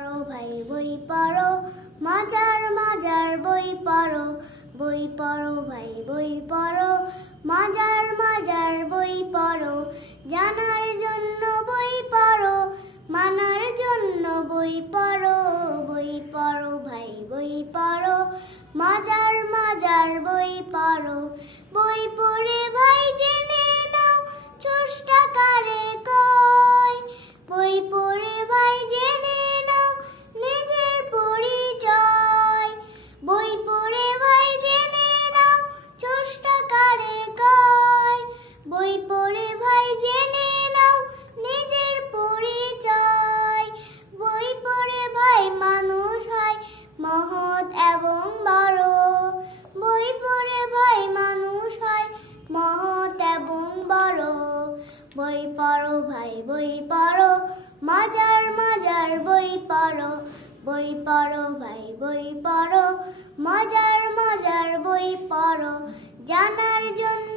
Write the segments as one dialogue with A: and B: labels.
A: পড়ো ভাই বই পড়ো মাজার মাজার বই পড়ো বই পড়ো ভাই বই পড়ো মাজার মাজার বই পড়ো জানার জন্য বই পড়ো মানার জন্য বই পড়ো বই পড়ো ভাই বই পড়ো মাজার মাজার বই পড়ো বই পড়ে বই পড়ো, ভাই বই পড়ো, মাজার মাজার বই পড়ো বই পড়ো, ভাই বই পড়ো, মজার মজার বই পড়ো, জানার জন্য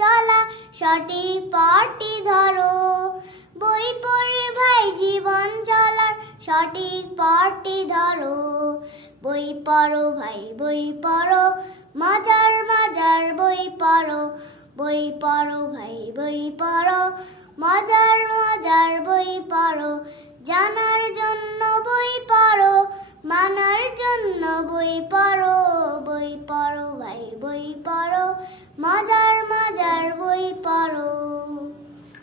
A: চলা সঠিক পথটি ধরো। বই পড়ে ভাই জীবন চলার সঠিক পথটি ধরো। বই পড়ো ভাই, বই পড়ো, মাজার মাজার বই পড়ো। বই পড়ো ভাই, বই পড়ো, মজার মজার বই পড়ো। জানার জন্য বই পড়ো, মানার জন্য বই পড়ো। বই পড়ো ভাই, বই পড়ো, মজার